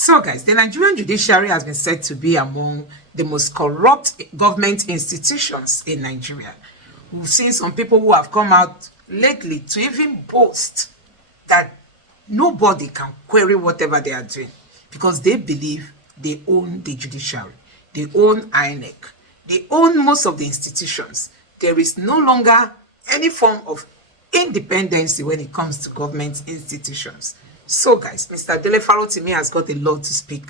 So, guys, the Nigerian judiciary has been said to be among the most corrupt government institutions in Nigeria. We've seen some people who have come out lately to even boast that nobody can query whatever they are doing because they believe they own the judiciary, they own INEC, they own most of the institutions. There is no longer any form of independency when it comes to government institutions. So, guys, Mr. Dele Farotimi has got a lot to speak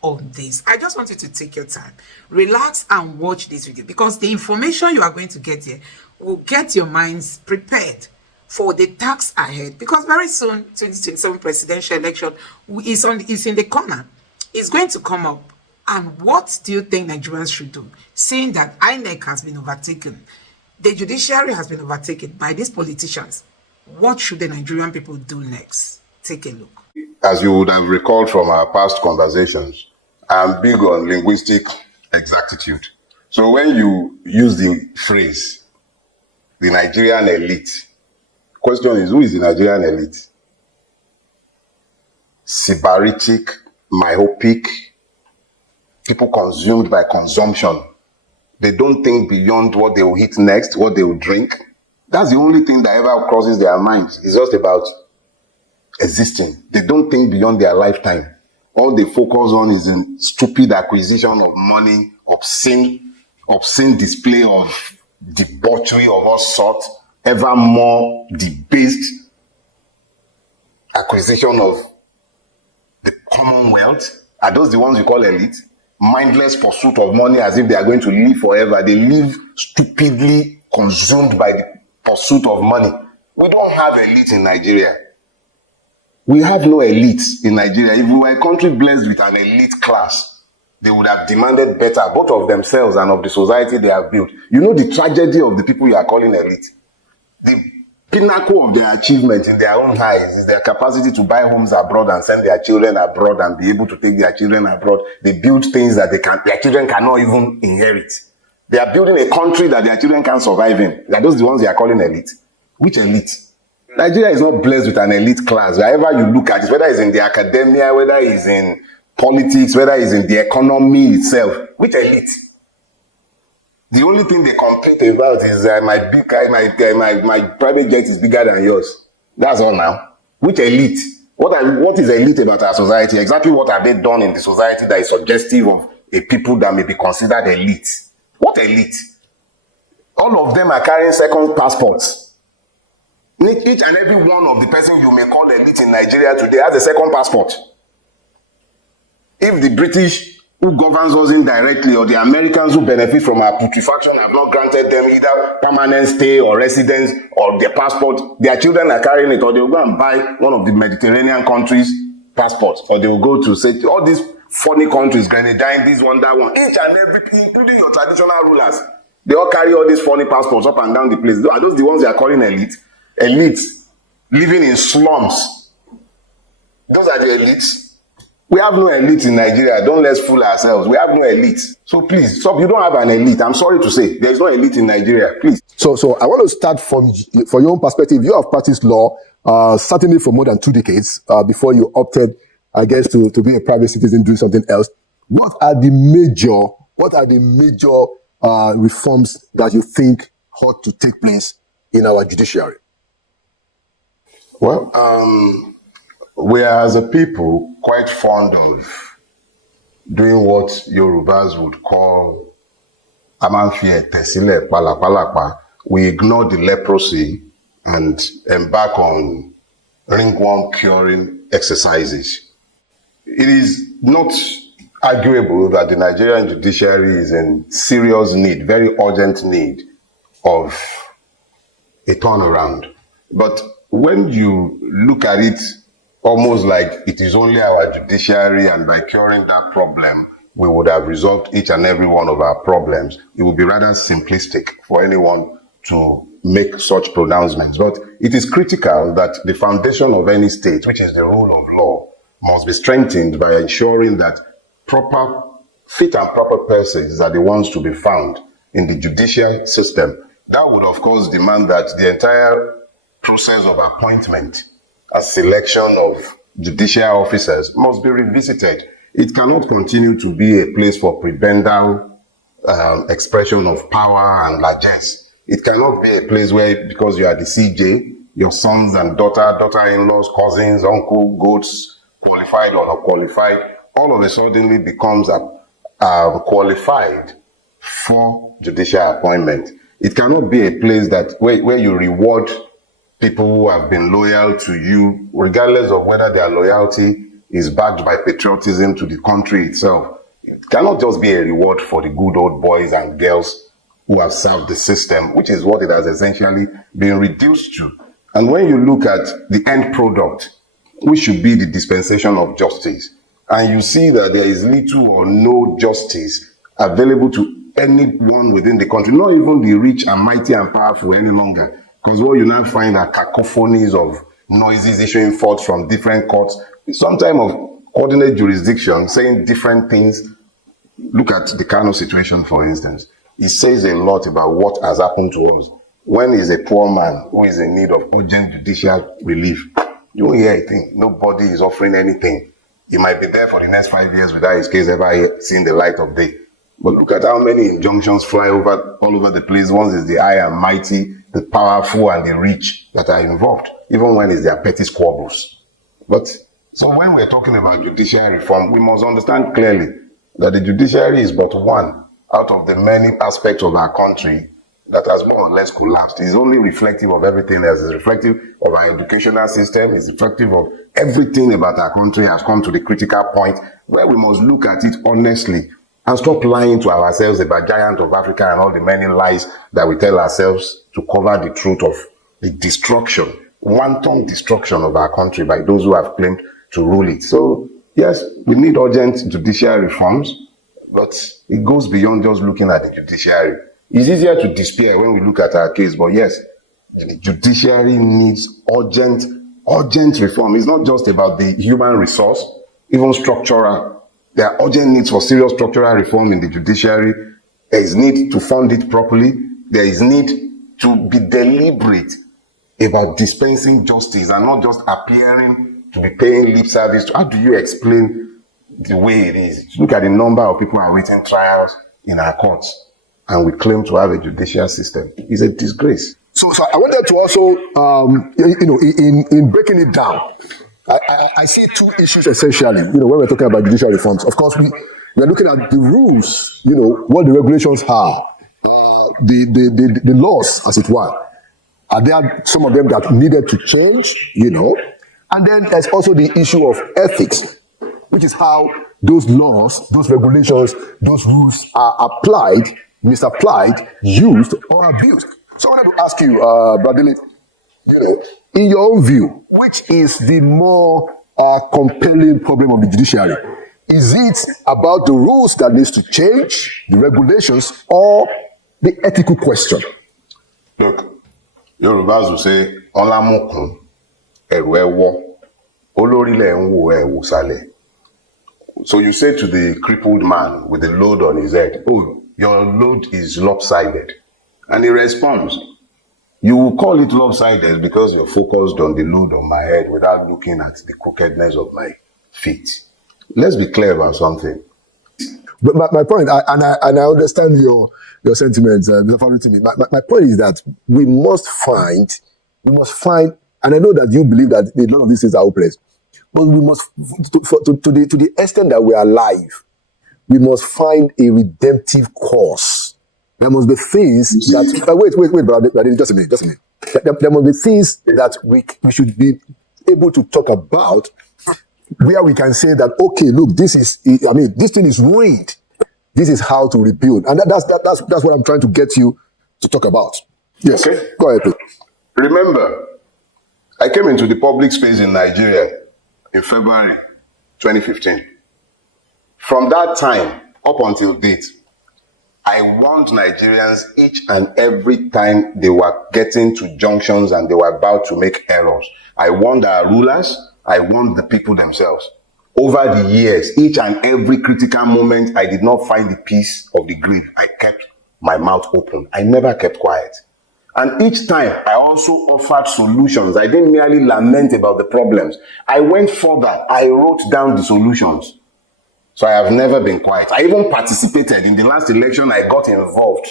on this. I just want you to take your time, relax and watch this video because the information you are going to get here will get your minds prepared for the task ahead, because very soon 2027 presidential election is in the corner. It's going to come up. And what do you think Nigerians should do, seeing that INEC has been overtaken, the judiciary has been overtaken by these politicians? What should the Nigerian people do next? Take a look. As you would have recalled from our past conversations, I'm big on linguistic exactitude. So when you use the phrase, the Nigerian elite, question is, who is the Nigerian elite? Sybaritic, myopic, people consumed by consumption. They don't think beyond what they will eat next, what they will drink. That's the only thing that ever crosses their minds. It's just about existing. They don't think beyond their lifetime. All they focus on is in stupid acquisition of money, obscene display of debauchery of all sorts, ever more debased acquisition of the commonwealth. Are those the ones you call elite? Mindless pursuit of money as if they are going to live forever. They live stupidly consumed by the pursuit of money. We don't have elite in Nigeria. We have no elite in Nigeria. If we were a country blessed with an elite class, they would have demanded better, both of themselves and of the society they have built. You know the tragedy of the people you are calling elite? The pinnacle of their achievement in their own eyes is their capacity to buy homes abroad and send their children abroad and be able to take their children abroad. They build things that their children cannot even inherit. They are building a country that their children can't survive in. Are those the ones they are calling elite? Which elite? Nigeria is not blessed with an elite class. Wherever you look at it, whether it's in the academia, whether it's in politics, whether it's in the economy itself, which elite? The only thing they compete about is my private jet is bigger than yours. That's all now. Which elite? What is elite about our society? Exactly what have they done in the society that is suggestive of a people that may be considered elite? What elite? All of them are carrying second passports. Each and every one of the person you may call elite in Nigeria today has a second passport. If the British who governs us indirectly or the Americans who benefit from our putrefaction have not granted them either permanent stay or residence or their passport, their children are carrying it, or they will go and buy one of the Mediterranean countries' passports, or they will go to say all these funny countries, Grenadine, this one, that one, each and everything, including your traditional rulers. They all carry all these funny passports up and down the place. Are those the ones they are calling elite? Elites living in slums. Those are the elites. We have no elite in Nigeria. Don't let's fool ourselves. We have no elite. So please, stop. You don't have an elite. I'm sorry to say. There's no elite in Nigeria. Please. So I want to start from your own perspective. You have practiced law, certainly for more than 2 decades, before you opted, I guess, to be a private citizen doing something else. What are the major reforms that you think ought to take place in our judiciary? Well, we are as a people quite fond of doing what Yorubas would call amanfie tesile palapalapa. We ignore the leprosy and embark on ringworm curing exercises. It is not arguable that the Nigerian judiciary is in serious need, very urgent need of a turnaround. But when you look at it almost like it is only our judiciary and by curing that problem, we would have resolved each and every one of our problems, it would be rather simplistic for anyone to make such pronouncements. But it is critical that the foundation of any state, which is the rule of law, must be strengthened by ensuring that fit and proper persons are the ones to be found in the judicial system. That would, of course, demand that the entire process of appointment and selection of judicial officers must be revisited. It cannot continue to be a place for prebendal expression of power and largesse. It cannot be a place where, because you are the CJ, your sons and daughter-in-laws, cousins, uncle, goats, qualified or not qualified, all of a sudden becomes qualified for judicial appointment. It cannot be a place that where you reward people who have been loyal to you, regardless of whether their loyalty is backed by patriotism to the country itself. It cannot just be a reward for the good old boys and girls who have served the system, which is what it has essentially been reduced to. And when you look at the end product, which should be the dispensation of justice, and you see that there is little or no justice available to anyone within the country, not even the rich and mighty and powerful any longer, because what you now find are cacophonies of noises issuing forth from different courts, some type of coordinate jurisdiction saying different things. Look at the Kano situation, for instance. It says a lot about what has happened to us. When is a poor man who is in need of urgent judicial relief, you won't hear a thing. Nobody is offering anything. He might be there for the next 5 years without his case ever seeing the light of day. But look at how many injunctions fly all over the place. Once is the high and mighty, the powerful and the rich that are involved, even when it's their petty squabbles. But so when we're talking about judicial reform, we must understand clearly that the judiciary is but one out of the many aspects of our country that has more or less collapsed. It's only reflective of everything else. It's reflective of our educational system. It's reflective of everything about our country has come to the critical point where we must look at it honestly and stop lying to ourselves about giant of Africa and all the many lies that we tell ourselves to cover the truth of the destruction, wanton destruction of our country by those who have claimed to rule it. So, yes, we need urgent judicial reforms, but it goes beyond just looking at the judiciary. It's easier to despair when we look at our case, but yes, the judiciary needs urgent reform. It's not just about the human resource, even structural. There are urgent needs for serious structural reform in the judiciary. There is need to fund it properly. There is need to be deliberate about dispensing justice and not just appearing to be paying lip service. How do you explain the way it is? Look at the number of people who are awaiting trials in our courts, and we claim to have a judicial system. It's a disgrace. So I wanted to also, in breaking it down, I see two issues essentially, when we're talking about judicial reforms. Of course, we're looking at the rules, what the regulations are, the laws, as it were. Are there some of them that needed to change, And then there's also the issue of ethics, which is how those laws, those regulations, those rules are applied, misapplied, used, or abused. So I wanted to ask you, Bradley, in your own view, which is the more compelling problem of the judiciary? Is it about the rules that needs to change, the regulations, or the ethical question? Look, Yorubas will say, Olamokun, Eru Ewo, Olorile Enwo Ewo Sale. So you say to the crippled man with the load on his head, oh, your load is lopsided. And he responds, you will call it lopsided because you're focused on the load on my head without looking at the crookedness of my feet. Let's be clear about something. But my point, and I understand your sentiments, Mr. Farotimi. My point is that we must find, and I know that you believe that none of these things are hopeless, but we must, to the extent that we are alive, we must find a redemptive cause. There must be things that, wait, brother, just a minute. There must be things that we should be able to talk about where we can say that, okay, look, this thing is ruined. This is how to rebuild. And that's what I'm trying to get you to talk about. Yes, okay. Go ahead, please. Remember, I came into the public space in Nigeria in February 2015. From that time up until date, I warned Nigerians each and every time they were getting to junctions and they were about to make errors. I warned our rulers, I warned the people themselves. Over the years, each and every critical moment, I did not find the peace of the grave. I kept my mouth open. I never kept quiet. And each time, I also offered solutions. I didn't merely lament about the problems. I went further. I wrote down the solutions. So I have never been quiet. I even participated in the last election. I got involved.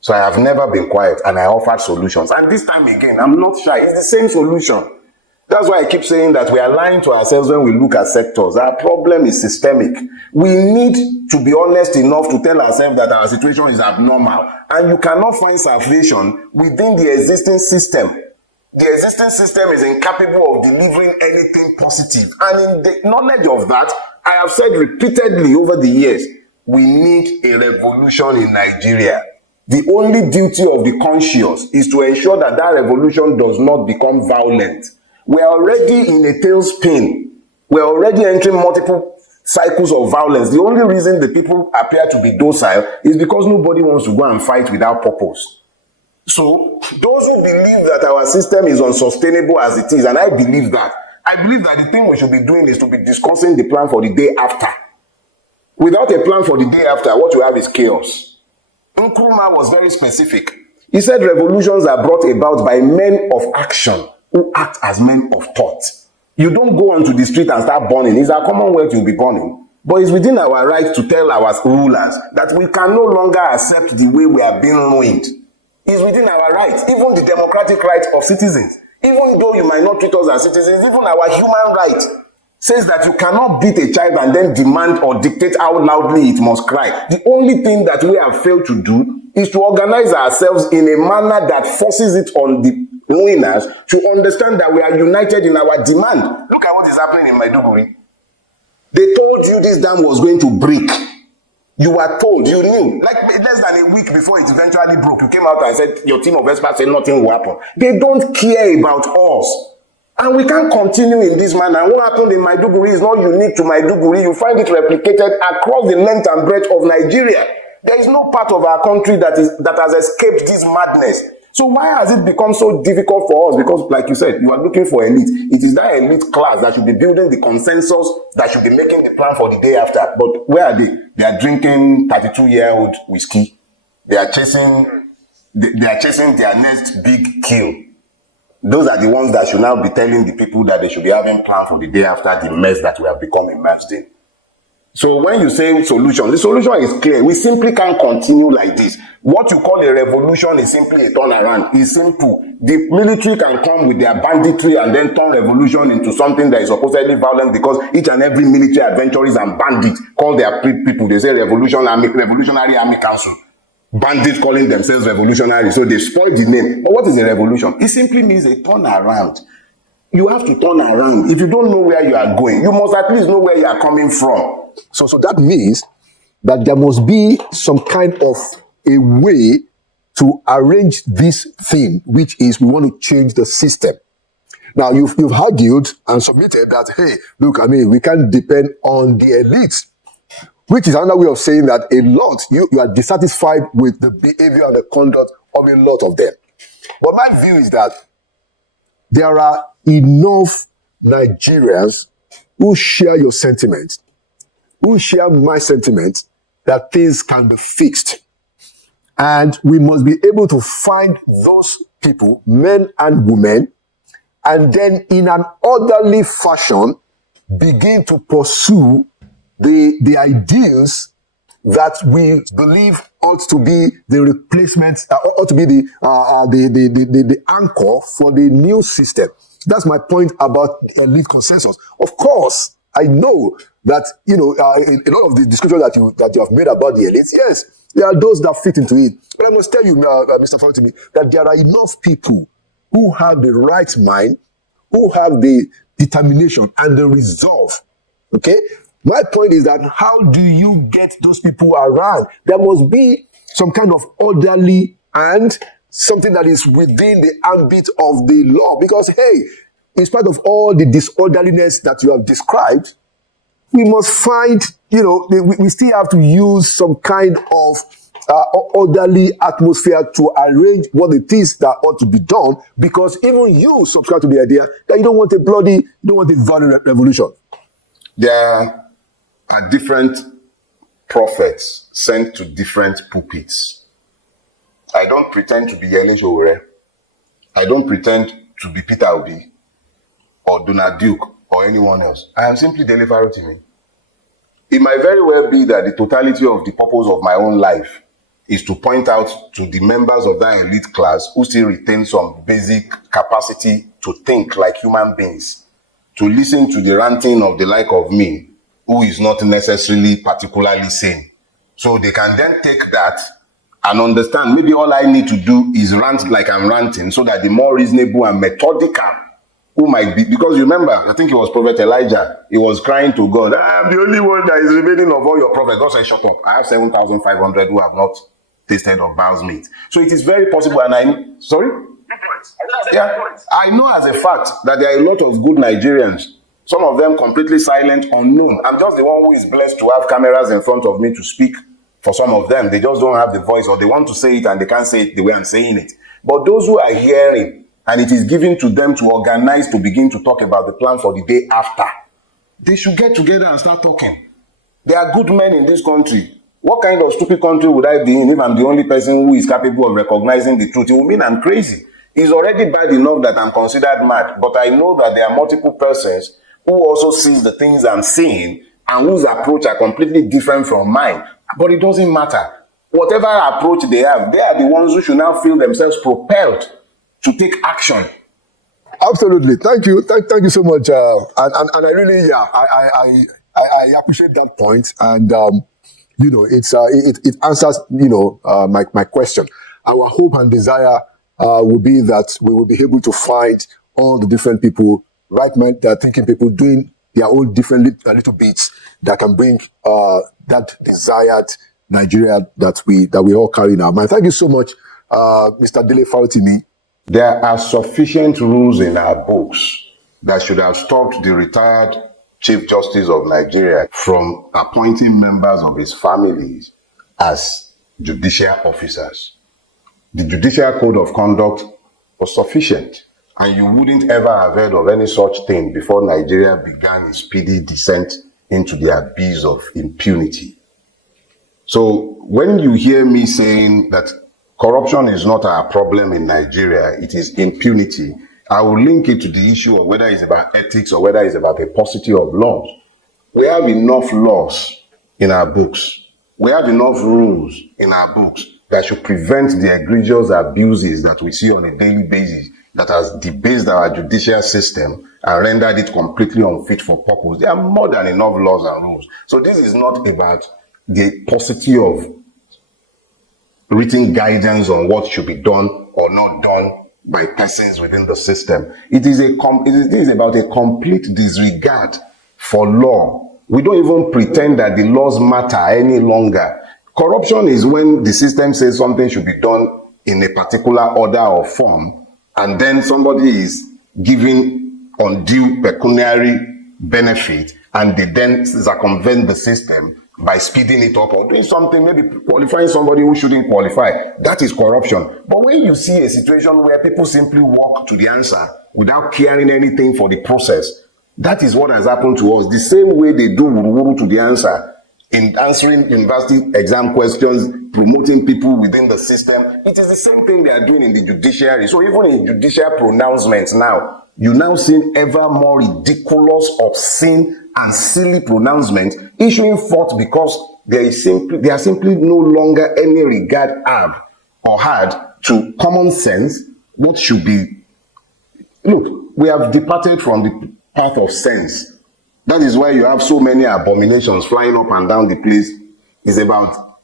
So I have never been quiet, and I offered solutions. And this time again, I'm not shy. It's the same solution. That's why I keep saying that we are lying to ourselves when we look at sectors. Our problem is systemic. We need to be honest enough to tell ourselves that our situation is abnormal. And you cannot find salvation within the existing system. The existing system is incapable of delivering anything positive. And in the knowledge of that, I have said repeatedly over the years, we need a revolution in Nigeria. The only duty of the conscious is to ensure that that revolution does not become violent. We are already in a tailspin. We are already entering multiple cycles of violence. The only reason the people appear to be docile is because nobody wants to go and fight without purpose. So, those who believe that our system is unsustainable as it is, and I believe that the thing we should be doing is to be discussing the plan for the day after. Without a plan for the day after, what you have is chaos. Nkrumah was very specific. He said revolutions are brought about by men of action who act as men of thought. You don't go onto the street and start burning. It's our commonwealth you'll be burning. But it's within our right to tell our rulers that we can no longer accept the way we are being ruined. It's within our rights, even the democratic rights of citizens. Even though you might not treat us as citizens, even our human right says that you cannot beat a child and then demand or dictate how loudly it must cry. The only thing that we have failed to do is to organize ourselves in a manner that forces it on the ruiners to understand that we are united in our demand. Look at what is happening in Maiduguri. They told you this dam was going to break. You were told, you knew. Like less than a week before it eventually broke, you came out and said, your team of experts said nothing will happen. They don't care about us. And we can't continue in this manner. And what happened in Maiduguri is not unique to Maiduguri. You find it replicated across the length and breadth of Nigeria. There is no part of our country that has escaped this madness. So why has it become so difficult for us? Because, like you said, you are looking for elite. It is that elite class that should be building the consensus, that should be making the plan for the day after. But where are they? They are drinking 32-year-old whiskey. They are chasing their next big kill. Those are the ones that should now be telling the people that they should be having plan for the day after the mess that we have become immersed in. So when you say solution, the solution is clear. We simply can't continue like this. What you call a revolution is simply a turnaround. It's simple. The military can come with their banditry and then turn revolution into something that is supposedly violent, because each and every military adventurers and bandits call their people. They say Revolutionary Army Council. Bandits calling themselves revolutionary. So they spoil the name. But what is a revolution? It simply means a turnaround. You have to turn around. If you don't know where you are going, you must at least know where you are coming from. So that means that there must be some kind of a way to arrange this thing, which is we want to change the system. Now, you've argued and submitted that, hey, look, I mean, we can't depend on the elites, which is another way of saying that a lot, you are dissatisfied with the behavior and the conduct of a lot of them. But my view is that there are enough Nigerians who share your sentiment, who share my sentiment, that things can be fixed. And we must be able to find those people, men and women, and then in an orderly fashion, begin to pursue the ideals that we believe ought to be the replacement, ought to be the anchor for the new system. That's my point about elite consensus. Of course, I know that, in a lot of the description that you have made about the elites, yes, there are those that fit into it. But I must tell you, Mr. Farotimi, that there are enough people who have the right mind, who have the determination and the resolve. Okay? My point is that how do you get those people around? There must be some kind of orderly and something that is within the ambit of the law. Because, hey, in spite of all the disorderliness that you have described, we must find, we still have to use some kind of orderly atmosphere to arrange what it is that ought to be done, because even you subscribe to the idea that you don't want a violent revolution. There are different prophets sent to different pulpits. I don't pretend to be Yele Showore. I don't pretend to be Peter Obi or Donald Duke or anyone else. I am simply Dele Farotimi. It might very well be that the totality of the purpose of my own life is to point out to the members of that elite class who still retain some basic capacity to think like human beings, to listen to the ranting of the like of me, who is not necessarily particularly sane. So they can then take that and understand maybe all I need to do is rant like I'm ranting, so that the more reasonable and methodical who might be, because you remember, I think it was Prophet Elijah, he was crying to God, I'm the only one that is remaining of all your prophets. God said, shut up. I have 7,500 who have not tasted of Baal's meat. So it is very possible, and I know as a fact that there are a lot of good Nigerians, some of them completely silent, unknown. I'm just the one who is blessed to have cameras in front of me to speak for some of them. They just don't have the voice, or they want to say it and they can't say it the way I'm saying it. But those who are hearing, and it is given to them to organize to begin to talk about the plan for the day after, they should get together and start talking. There are good men in this country. What kind of stupid country would I be in if I'm the only person who is capable of recognizing the truth? It will mean I'm crazy. It's already bad enough that I'm considered mad, but I know that there are multiple persons who also sees the things I'm seeing and whose approach are completely different from mine. But it doesn't matter. Whatever approach they have, they are the ones who should now feel themselves propelled to take action. Absolutely. Thank you. Thank you so much. And I really, I appreciate that point. And, it answers, my question. Our hope and desire will be that we will be able to find all the different people, right-minded, thinking people doing their own different little bits that can bring that desired Nigeria that we all carry in our mind. Thank you so much, Mr. Dele Farotimi. There are sufficient rules in our books that should have stopped the retired Chief Justice of Nigeria from appointing members of his families as judicial officers. The Judicial Code of Conduct was sufficient, and you wouldn't ever have heard of any such thing before Nigeria began its speedy descent into the abyss of impunity. So when you hear me saying that corruption is not our problem in Nigeria, it is impunity, I will link it to the issue of whether it's about ethics or whether it's about a paucity of laws. We have enough laws in our books. We have enough rules in our books that should prevent the egregious abuses that we see on a daily basis that has debased our judicial system and rendered it completely unfit for purpose. There are more than enough laws and rules. So this is not about the paucity of written guidance on what should be done or not done by persons within the system. It is about a complete disregard for law. We don't even pretend that the laws matter any longer. Corruption is when the system says something should be done in a particular order or form, and then somebody is giving undue pecuniary benefit, and they then circumvent the system by speeding it up or doing something, maybe qualifying somebody who shouldn't qualify. That is corruption. But when you see a situation where people simply walk to the answer without caring anything for the process, that is what has happened to us. The same way they do wuru to the answer in answering university exam questions, promoting people within the system, it is the same thing they are doing in the judiciary. So even in judicial pronouncements now, you now see ever more ridiculous, obscene, and silly pronouncements issuing forth because there are simply no longer any regard had to common sense. What should be? Look, we have departed from the path of sense. That is why you have so many abominations flying up and down the place. It's about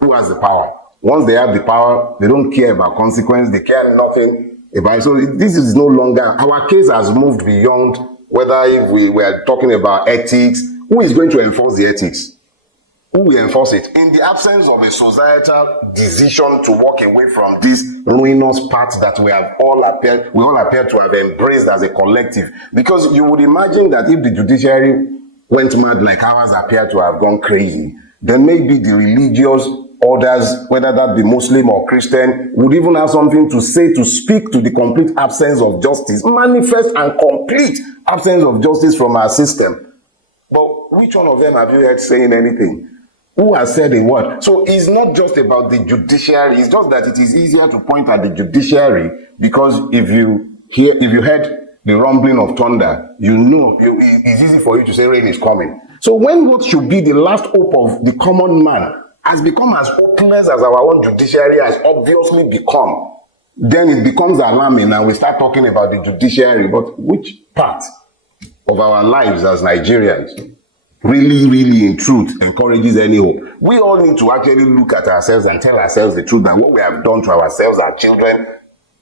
who has the power. Once they have the power, they don't care about consequence. They care nothing about it. So this is no longer, our case has moved beyond whether if we were talking about ethics. Who is going to enforce the ethics? Who will enforce it? In the absence of a societal decision to walk away from this ruinous path that we all appear to have embraced as a collective. Because you would imagine that if the judiciary went mad like ours appear to have gone crazy, then maybe the religious orders, whether that be Muslim or Christian, would even have something to say to speak to the complete absence of justice, manifest and complete absence of justice from our system. But which one of them have you heard saying anything? Who has said a word? So it's not just about the judiciary. It's just that it is easier to point at the judiciary because if you heard the rumbling of thunder, it's easy for you to say rain is coming. So when what should be the last hope of the common man has become as hopeless as our own judiciary has obviously become, then it becomes alarming and we start talking about the judiciary. But which part of our lives as Nigerians really in truth encourages any hope? We all need to actually look at ourselves and tell ourselves the truth that what we have done to ourselves, our children,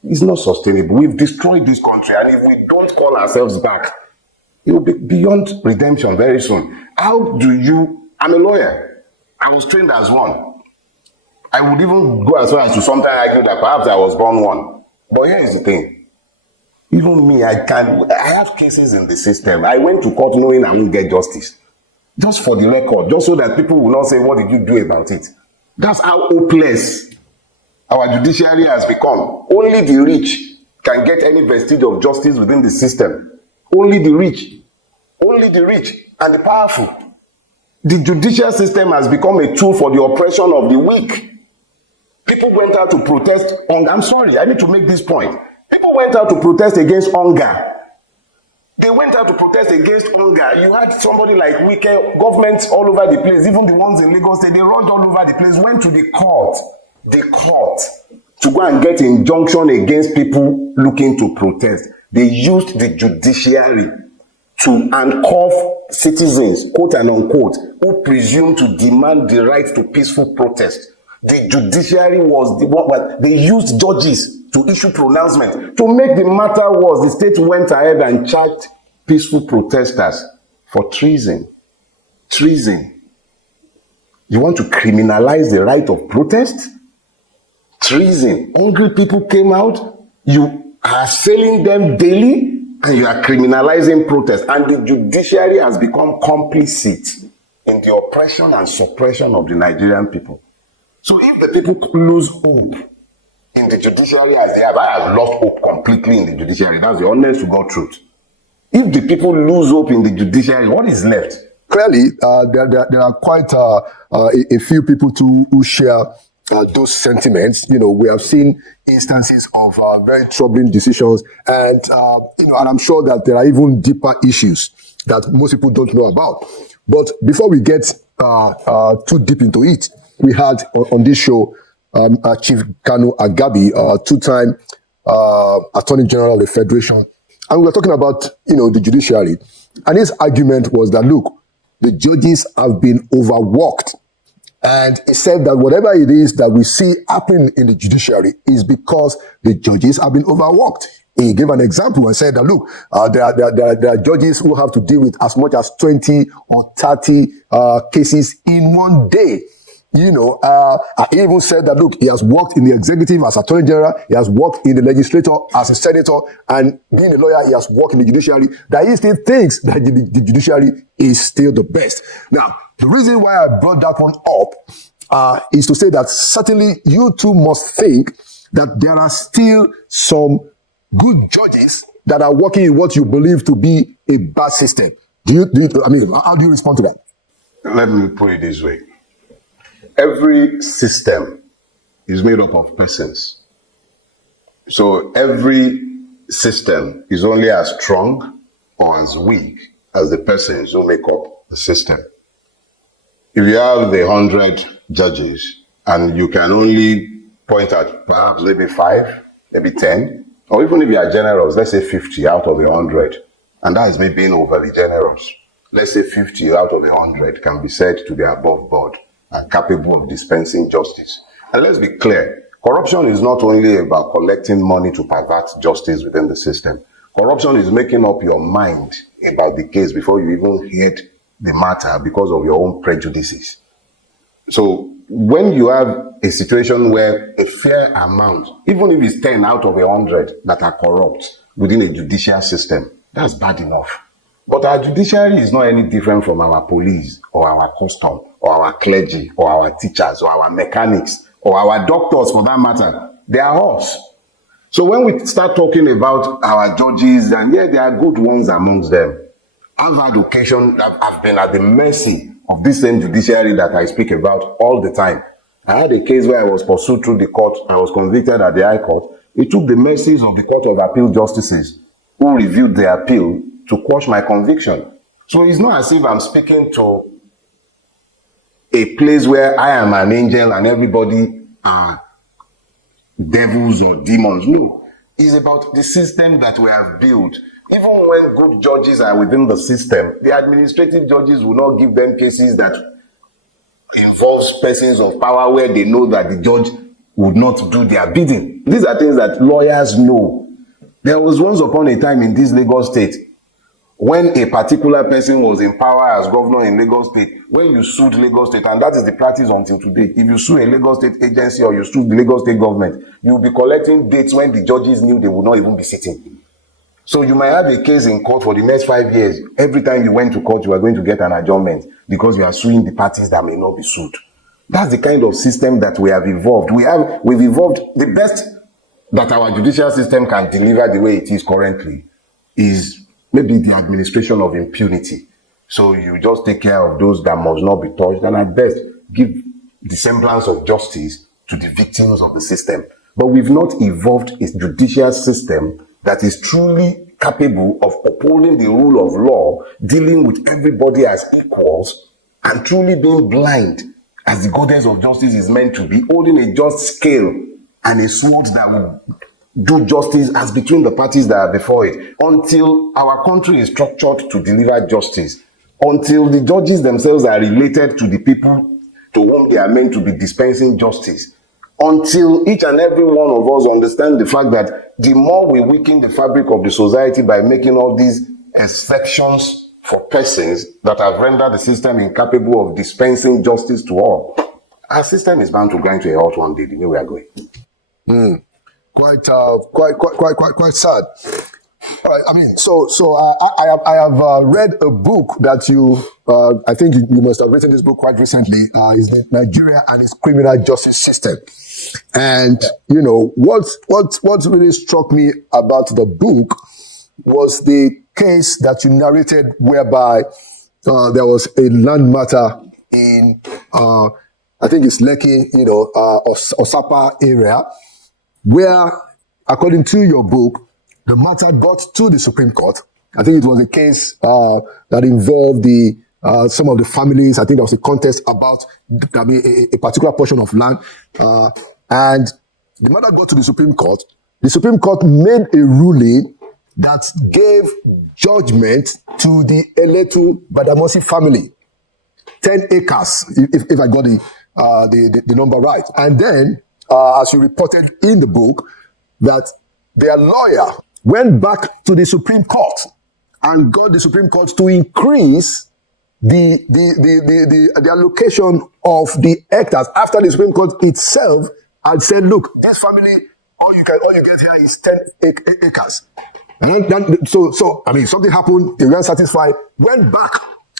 is not sustainable. We've destroyed this country, and if we don't call ourselves back, it will be beyond redemption very soon. I'm a lawyer. I was trained as one. I would even go as far as to sometimes argue that perhaps I was born one. But here is the thing. Even me, I have cases in the system. I went to court knowing I won't get justice. Just for the record, just so that people will not say, what did you do about it? That's how hopeless our judiciary has become. Only the rich can get any vestige of justice within the system. Only the rich and the powerful. The judicial system has become a tool for the oppression of the weak. People went out to protest hunger. I'm sorry, I need to make this point. People went out to protest against hunger. They went out to protest against hunger. You had somebody like Wike, governments all over the place, even the ones in Lagos State, they rushed all over the place, went to the court, to go and get injunction against people looking to protest. They used the judiciary to handcuff citizens, quote and unquote, who presume to demand the right to peaceful protest. The judiciary was the one, they used judges to issue pronouncements. To make the matter worse, the state went ahead and charged peaceful protesters for treason. Treason. You want to criminalize the right of protest? Treason. Hungry people came out. You are assailing them daily and you are criminalizing protest. And the judiciary has become complicit in the oppression and suppression of the Nigerian people. So if the people lose hope in the judiciary as they have, I have lost hope completely in the judiciary. That's the honest to God truth. If the people lose hope in the judiciary, what is left? Clearly, there are quite a few people too who share those sentiments. You know, we have seen instances of very troubling decisions, and and I'm sure that there are even deeper issues that most people don't know about. But before we get too deep into it, we had on this show Chief Kanu Agabi, two-time Attorney General of the Federation, and we were talking about the judiciary, and his argument was that look, the judges have been overworked. And he said that whatever it is that we see happening in the judiciary is because the judges have been overworked. He gave an example and said that, look, there are judges who have to deal with as much as 20 or 30 cases in one day. He even said that, look, he has worked in the executive as Attorney General, he has worked in the legislature as a senator, and being a lawyer, he has worked in the judiciary, that he still thinks that the judiciary is still the best. Now, the reason why I brought that one up is to say that certainly you too must think that there are still some good judges that are working in what you believe to be a bad system. How do you respond to that? Let me put it this way. Every system is made up of persons. So every system is only as strong or as weak as the persons who make up the system. If you have 100 judges and you can only point at perhaps maybe 5, maybe 10, or even if you are generous, let's say 50 out of 100, and that is me being overly generous. Let's say 50 out of 100 can be said to be above board and capable of dispensing justice. And let's be clear, corruption is not only about collecting money to pervert justice within the system. Corruption is making up your mind about the case before you even heard the matter because of your own prejudices. So when you have a situation where a fair amount, even if it's 10 out of 100 that are corrupt within a judicial system, that's bad enough. But our judiciary is not any different from our police or our custom or our clergy or our teachers or our mechanics or our doctors for that matter. They are us. So when we start talking about our judges, and yeah, there are good ones amongst them, I've had occasion, I've been at the mercy of this same judiciary that I speak about all the time. I had a case where I was pursued through the court. I was convicted at the High Court. It took the mercies of the Court of Appeal justices who reviewed the appeal to quash my conviction. So it's not as if I'm speaking to a place where I am an angel and everybody are devils or demons. No, it's about the system that we have built. Even when good judges are within the system, the administrative judges will not give them cases that involves persons of power where they know that the judge would not do their bidding. These are things that lawyers know. There was once upon a time in this Lagos state when a particular person was in power as governor in Lagos State, when you sued Lagos State, and that is the practice until today, if you sue a Lagos State agency or you sue the Lagos State government, you will be collecting dates when the judges knew they would not even be sitting. So you might have a case in court for the next 5 years. Every time you went to court, you are going to get an adjournment because you are suing the parties that may not be sued. That's the kind of system that we have evolved. We've evolved. The best that our judicial system can deliver the way it is currently is maybe the administration of impunity. So you just take care of those that must not be touched, and at best give the semblance of justice to the victims of the system. But we've not evolved a judicial system that is truly capable of upholding the rule of law, dealing with everybody as equals, and truly being blind, as the goddess of justice is meant to be, holding a just scale and a sword that will do justice as between the parties that are before it, until our country is structured to deliver justice, until the judges themselves are related to the people to whom they are meant to be dispensing justice, until each and every one of us understand the fact that the more we weaken the fabric of the society by making all these exceptions for persons that have rendered the system incapable of dispensing justice to all, our system is bound to grind to a halt one day, the way we are going. Quite sad. All right, I mean, I have read a book that I think you must have written this book quite recently. Is the Nigeria and its criminal justice system. And you know what really struck me about the book was the case that you narrated, whereby there was a land matter in I think it's Lekki, Osapa area, where, according to your book, the matter got to the Supreme Court. I think it was a case that involved some of the families. I think there was a contest about a particular portion of land. And the matter got to the Supreme Court. The Supreme Court made a ruling that gave judgment to the Eletu Badamasi family. 10 acres, if I got the number right. And then, as you reported in the book, that their lawyer went back to the Supreme Court and got the Supreme Court to increase the allocation of the hectares after the Supreme Court itself had said, look, this family, all you get here is 10 acres. And then something happened, they weren't satisfied, went back,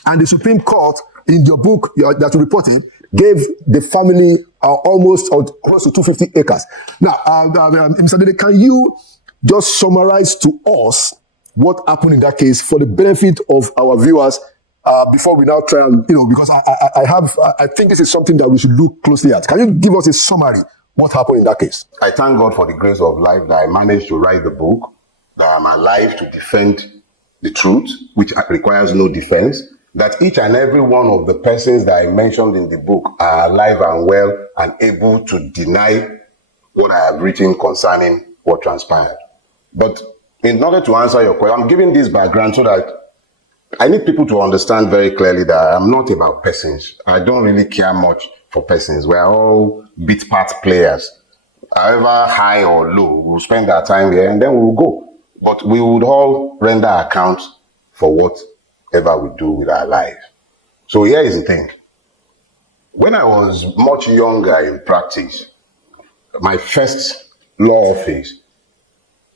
and the Supreme Court, in your book that you reported, gave the family almost close to 250 acres. Now, Mr. Dele, can you just summarize to us what happened in that case for the benefit of our viewers before we now try and, because I think this is something that we should look closely at. Can you give us a summary what happened in that case? I thank God for the grace of life that I managed to write the book, that I'm alive to defend the truth, which requires no defense, that each and every one of the persons that I mentioned in the book are alive and well and able to deny what I have written concerning what transpired. But in order to answer your question, I'm giving this background so that I need people to understand very clearly that I'm not about persons. I don't really care much for persons. We're all bit part players. However high or low, we'll spend our time here and then we'll go. But we would all render accounts for whatever we do with our lives. So here is the thing. When I was much younger in practice, my first law office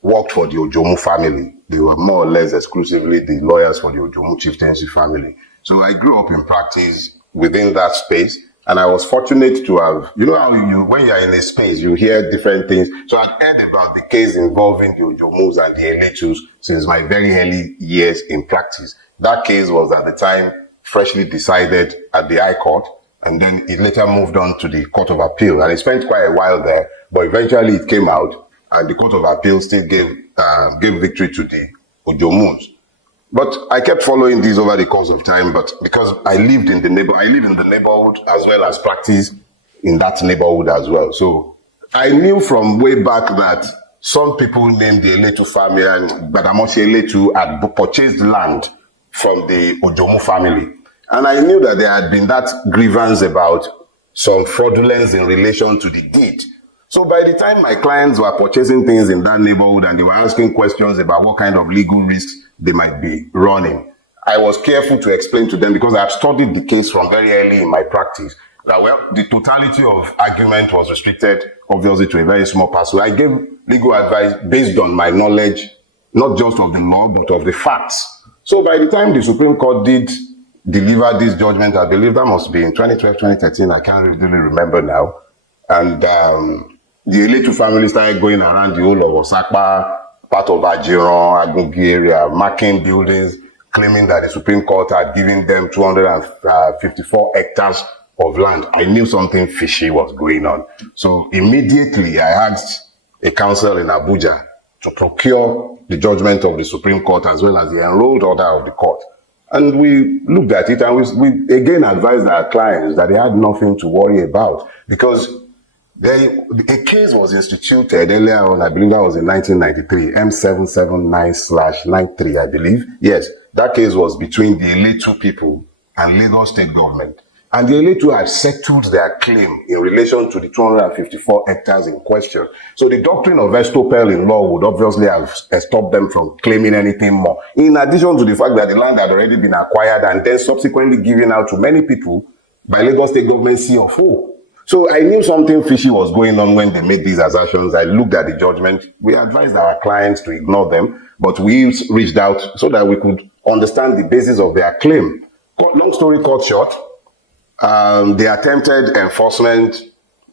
worked for the Ojomu family. They were more or less exclusively the lawyers for the Ojomu chieftaincy family. So I grew up in practice within that space, and I was fortunate to have, how when you're in a space, you hear different things. So I'd heard about the case involving the Ojomus and the Eletus since my very early years in practice. That case was at the time freshly decided at the High Court, and then it later moved on to the Court of Appeal, and it spent quite a while there, but eventually it came out, and the Court of Appeal still gave victory to the Ojomuns. But I kept following these over the course of time, but because I live in the neighborhood as well as practice in that neighborhood as well. So I knew from way back that some people named the Eletu family and Badamosi Eletu had purchased land from the Ojomu family. And I knew that there had been that grievance about some fraudulence in relation to the deed. So by the time my clients were purchasing things in that neighborhood and they were asking questions about what kind of legal risks they might be running, I was careful to explain to them, because I have studied the case from very early in my practice, that, well, the totality of argument was restricted, obviously, to a very small part. So I gave legal advice based on my knowledge, not just of the law, but of the facts. So by the time the Supreme Court did deliver this judgment, I believe that must be in 2012, 2013, I can't really remember now. And the Eletu family started going around the whole of Osakpa, part of Ajiron, Agungi area, marking buildings, claiming that the Supreme Court had given them 254 hectares of land. I knew something fishy was going on. So immediately I asked a counsel in Abuja to procure the judgment of the Supreme Court as well as the enrolled order of the court. And we looked at it, and we again advised our clients that they had nothing to worry about, because a case was instituted earlier on, I believe that was in 1993, M779/93, I believe. Yes, that case was between the Eletu people and Lagos State government. And the Eletu had settled their claim in relation to the 254 hectares in question. So the doctrine of estoppel in law would obviously have stopped them from claiming anything more. In addition to the fact that the land had already been acquired and then subsequently given out to many people by Lagos State government C of O. So I knew something fishy was going on when they made these assertions. I looked at the judgment. We advised our clients to ignore them, but we reached out so that we could understand the basis of their claim. Long story cut short, the attempted enforcement,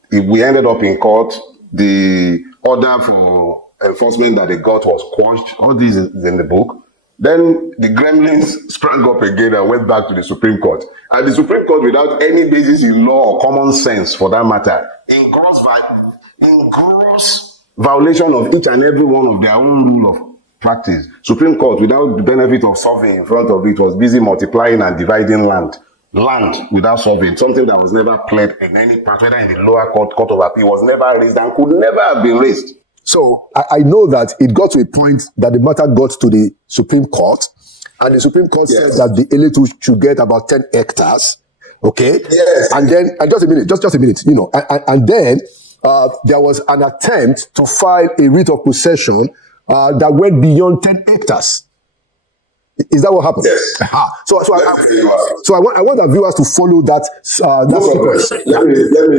we ended up in court. The order for enforcement that they got was quashed. All this is in the book. Then the gremlins sprang up again and went back to the Supreme Court. And the Supreme Court, without any basis in law or common sense for that matter, in gross violation of each and every one of their own rule of practice, Supreme Court, without the benefit of surveying in front of it, was busy multiplying and dividing land without surveying, something that was never pled in any part, whether in the lower court, Court of Appeal, was never raised and could never have been raised. So I know that it got to a point that the matter got to the Supreme Court, and the Supreme Court said that the Eletu should get about 10 hectares. Okay. Yes. And then, just a minute, and then there was an attempt to file a writ of possession that went beyond 10 hectares. Is that what happened? Yes. So I want our viewers to follow that. Sequence. Let me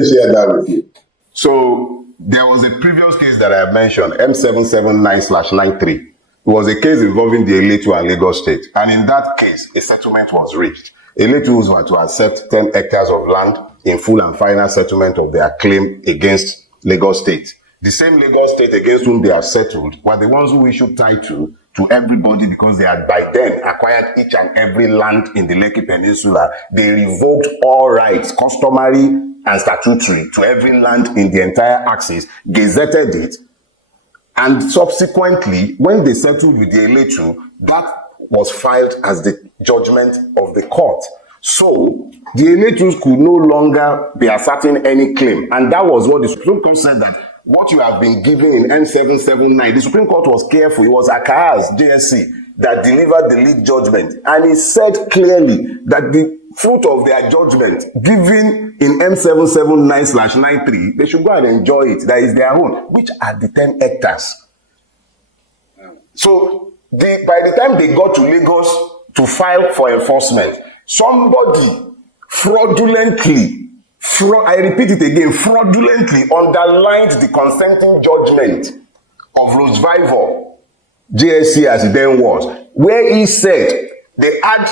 share that with you. So there was a previous case that I mentioned, M779/93. It was a case involving the Eletu and Lagos State. And in that case, a settlement was reached. Eletus were to accept 10 hectares of land in full and final settlement of their claim against Lagos State. The same Lagos State against whom they have settled were the ones who issued title to everybody, because they had by then acquired each and every land in the Lekki Peninsula. They revoked all rights, customary and statutory, to every land in the entire axis, gazetted it, and subsequently, when they settled with the Eletu, that was filed as the judgment of the court. So the Eletus could no longer be asserting any claim, and that was what the Supreme Court said, that what you have been given in M779, the Supreme Court was careful. It was Akaaz, JSC, that delivered the lead judgment, and it said clearly that the fruit of their judgment given in M779/93, they should go and enjoy it. That is their own, which are the 10 hectares. So by the time they got to Lagos to file for enforcement, somebody fraudulently, I repeat it again, fraudulently underlined the consenting judgment of Rosevivor, JSC as it then was, where he said they had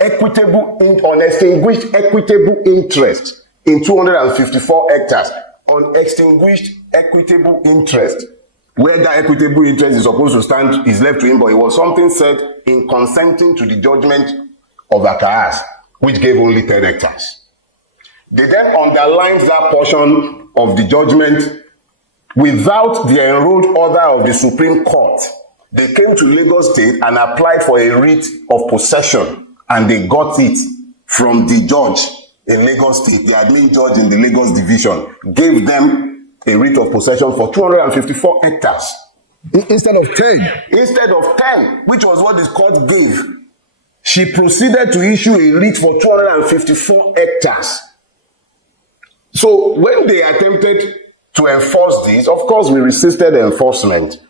unextinguished equitable interest in 254 hectares. Unextinguished equitable interest. Where that equitable interest is supposed to stand is left to him, but it was something said in consenting to the judgment of Akaaz. which gave only 10 hectares. They then underlined that portion of the judgment without the enrolled order of the Supreme Court. They came to Lagos State and applied for a writ of possession, and they got it from the judge in Lagos State. The admin judge in the Lagos division gave them a writ of possession for 254 hectares. Instead of 10. Instead of 10, which was what the court gave. She proceeded to issue a writ for 254 hectares. So when they attempted to enforce this, of course, we resisted enforcement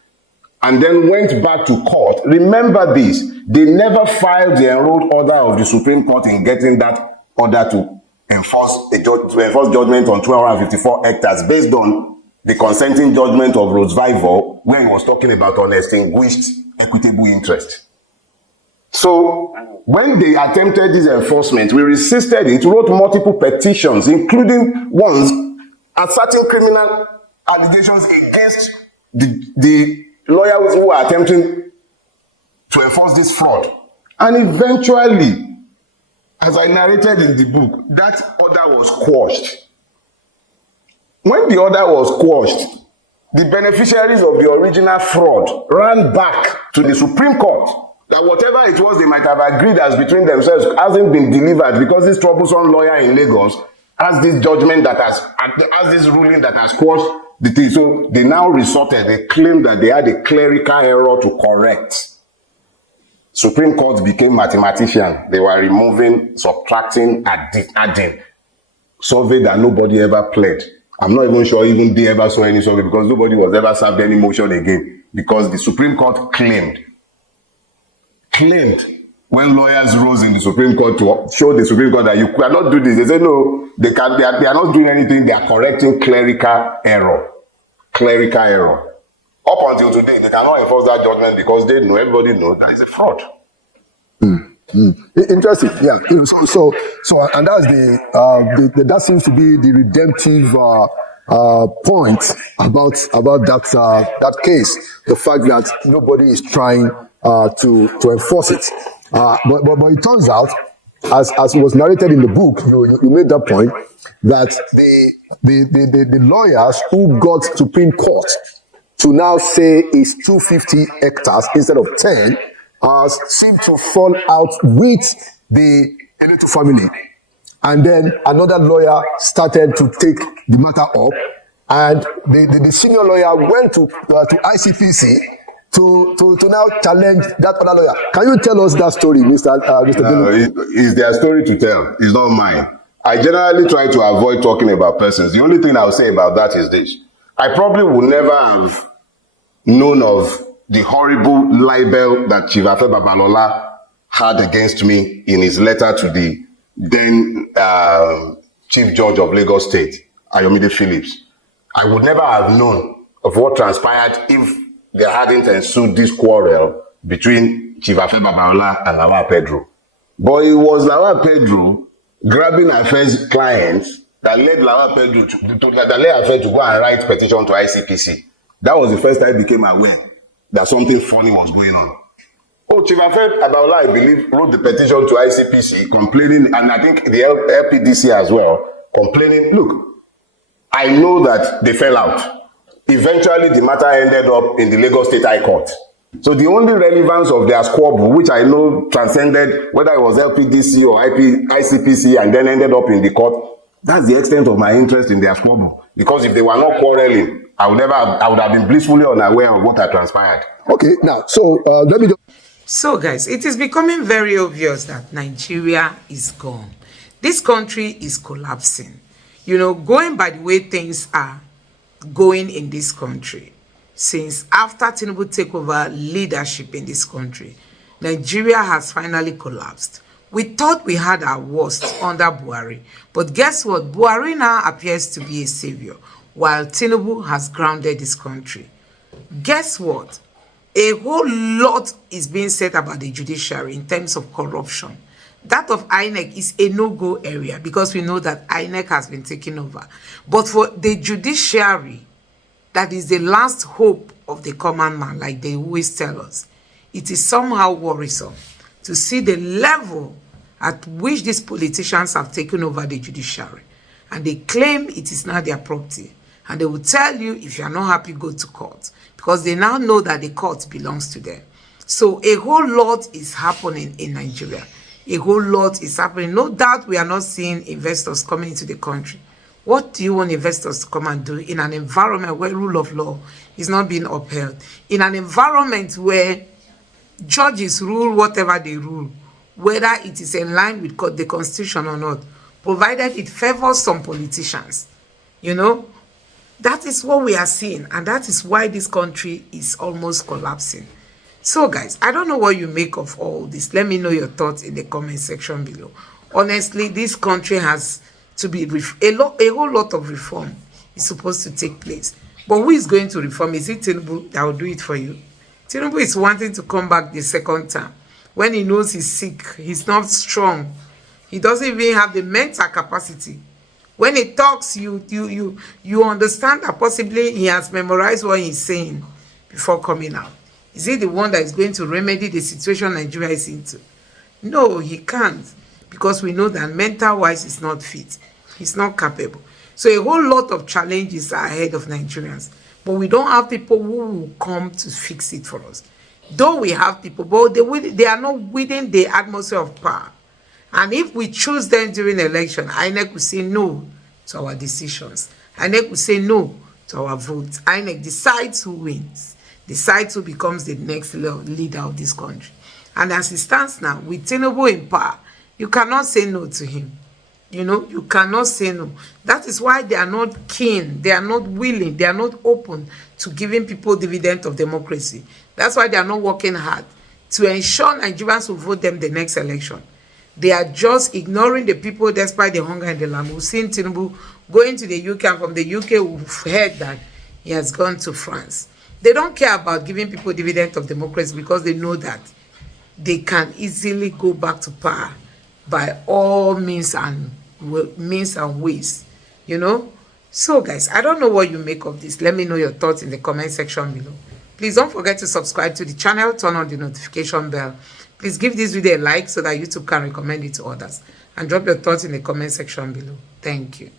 and then went back to court. Remember this, they never filed the enrolled order of the Supreme Court in getting that order to enforce judgment on 254 hectares based on the consenting judgment of Roosevelt, where he was talking about unextinguished equitable interest. So when they attempted this enforcement, we resisted it, wrote multiple petitions, including ones asserting criminal allegations against the lawyers who were attempting to enforce this fraud. And eventually, as I narrated in the book, that order was quashed. When the order was quashed, the beneficiaries of the original fraud ran back to the Supreme Court that whatever it was they might have agreed as between themselves hasn't been delivered because this troublesome lawyer in Lagos has this judgment that has this ruling that has quashed the thing. So they now resorted, they claimed that they had a clerical error to correct. Supreme Court became mathematician. They were removing, subtracting, adding. Survey that nobody ever played. I'm not even sure even they ever saw any survey because nobody was ever served any motion again because the Supreme Court claimed when lawyers rose in the Supreme Court to show the Supreme Court that you cannot do this. They said no, they are not doing anything. They are correcting clerical error. Clerical error. Up until today, they cannot enforce that judgment because they know, everybody knows that it's a fraud. Interesting, yeah. So, and that's that seems to be the redemptive point about that case. The fact that nobody is trying to enforce it. But it turns out, as was narrated in the book, you made that point that the lawyers who got Supreme Court to now say it's 250 hectares instead of 10 seem to fall out with the Eletu family. And then another lawyer started to take the matter up, and the senior lawyer went to ICPC to now challenge that other lawyer. Can you tell us that story, Mr. Dele? It's their story to tell. It's not mine. I generally try to avoid talking about persons. The only thing I'll say about that is this. I probably would never have known of the horrible libel that Chief Afe Babalola had against me in his letter to the then Chief Judge of Lagos State, Ayomide Phillips. I would never have known of what transpired if there hadn't ensued this quarrel between Chief Afe Babalola and Lawal Pedro. But it was Lawal Pedro grabbing Afe's clients that led Lawal Pedro that led Afe to go and write petition to ICPC. That was the first time I became aware that something funny was going on. Oh, Chief Afe Babalola, I believe, wrote the petition to ICPC complaining, and I think the LPDC as well, complaining, look, I know that they fell out. Eventually, the matter ended up in the Lagos State High Court. So the only relevance of their squabble, which I know transcended whether it was LPDC or ICPC and then ended up in the court, that's the extent of my interest in their squabble. Because if they were not quarreling, I would have been blissfully unaware of what had transpired. Okay, now, so let me just... So guys, it is becoming very obvious that Nigeria is gone. This country is collapsing. You know, going by the way things are going in this country, since after Tinubu take over leadership in this country, Nigeria has finally collapsed. We thought we had our worst under Buhari, but guess what? Buhari now appears to be a savior, while Tinubu has grounded this country. Guess what? A whole lot is being said about the judiciary in terms of corruption. That of INEC is a no-go area because we know that INEC has been taken over. But for the judiciary, that is the last hope of the common man, like they always tell us, it is somehow worrisome to see the level at which these politicians have taken over the judiciary. And they claim it is now their property. And they will tell you, if you are not happy, go to court. Because they now know that the court belongs to them. So a whole lot is happening in Nigeria. A whole lot is happening. No doubt we are not seeing investors coming into the country. What do you want investors to come and do in an environment where rule of law is not being upheld? In an environment where judges rule whatever they rule, whether it is in line with the constitution or not, provided it favors some politicians. You know, that is what we are seeing, and that is why this country is almost collapsing. So guys, I don't know what you make of all this. Let me know your thoughts in the comment section below. Honestly, this country has to be a whole lot of reform is supposed to take place. But who is going to reform? Is it Tinubu that will do it for you? Tinubu is wanting to come back the second time when he knows he's sick, he's not strong, he doesn't even have the mental capacity. When he talks, you understand that possibly he has memorized what he's saying before coming out. Is he the one that is going to remedy the situation Nigeria is into? No, he can't, because we know that mental-wise he's not fit. He's not capable. So a whole lot of challenges are ahead of Nigerians. But we don't have people who will come to fix it for us. Though we have people, but they are not within the atmosphere of power. And if we choose them during the election, INEC will say no to our decisions. INEC will say no to our votes. INEC decides who wins, decides who becomes the next leader of this country. And as it stands now, with Tinubu in power, you cannot say no to him. You know, you cannot say no. That is why they are not keen, they are not willing, they are not open to giving people dividend of democracy. That's why they are not working hard to ensure Nigerians will vote them the next election. They are just ignoring the people despite the hunger and the lamb. We've seen Tinubu going to the UK, and from the UK we've heard that he has gone to France. They don't care about giving people dividend of democracy because they know that they can easily go back to power by all means and ways, you know. So guys, I don't know what you make of this. Let me know your thoughts in the comment section below. Please don't forget to subscribe to the channel, turn on the notification bell. Please give this video a like so that YouTube can recommend it to others, and drop your thoughts in the comment section below. Thank you.